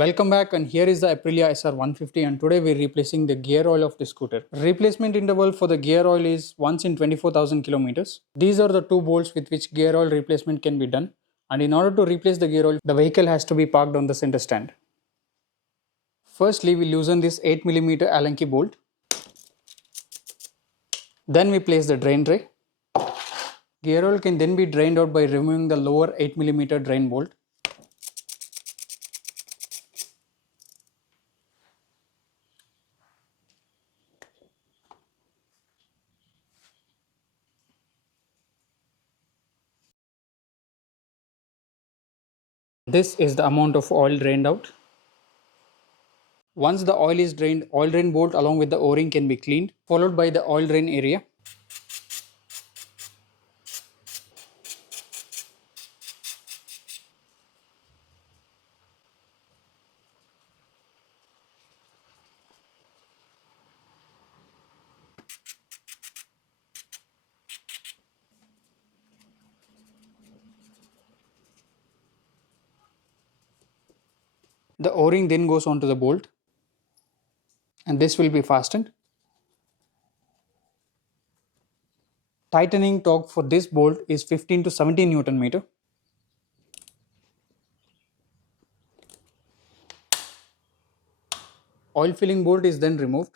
Welcome back, and here is the Aprilia SR150, and today we're replacing the gear oil of the scooter. Replacement interval for the gear oil is once in 24,000 kilometers. These are the two bolts with which gear oil replacement can be done, and in order to replace the gear oil, the vehicle has to be parked on the center stand. Firstly, we loosen this 8mm Allen key bolt. Then we place the drain tray. Gear oil can then be drained out by removing the lower 8mm drain bolt. This is the amount of oil drained out. Once the oil is drained, oil drain bolt along with the O-ring can be cleaned, followed by the oil drain area. The O-ring then goes onto the bolt, and this will be fastened. Tightening torque for this bolt is 15 to 17 Newton meter. Oil filling bolt is then removed.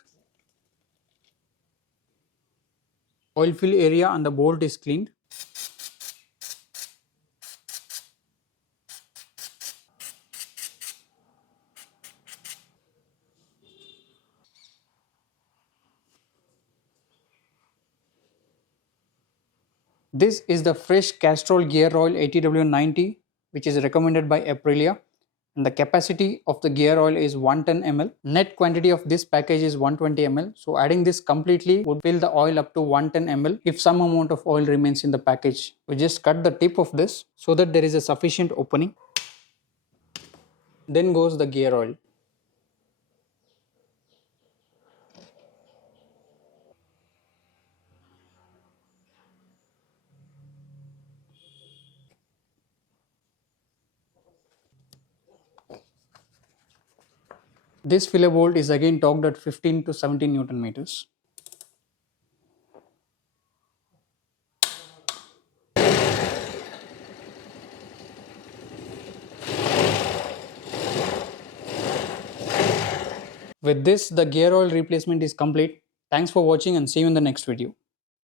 Oil fill area and the bolt is cleaned. This is the fresh Castrol gear oil ATW90, which is recommended by Aprilia, and the capacity of the gear oil is 110 ml. Net quantity of this package is 120 ml, so adding this completely would fill the oil up to 110 ml if some amount of oil remains in the package. We just cut the tip of this so that there is a sufficient opening. Then goes the gear oil. This filler bolt is again torqued at 15 to 17 Newton meters. With this, the gear oil replacement is complete. Thanks for watching and see you in the next video.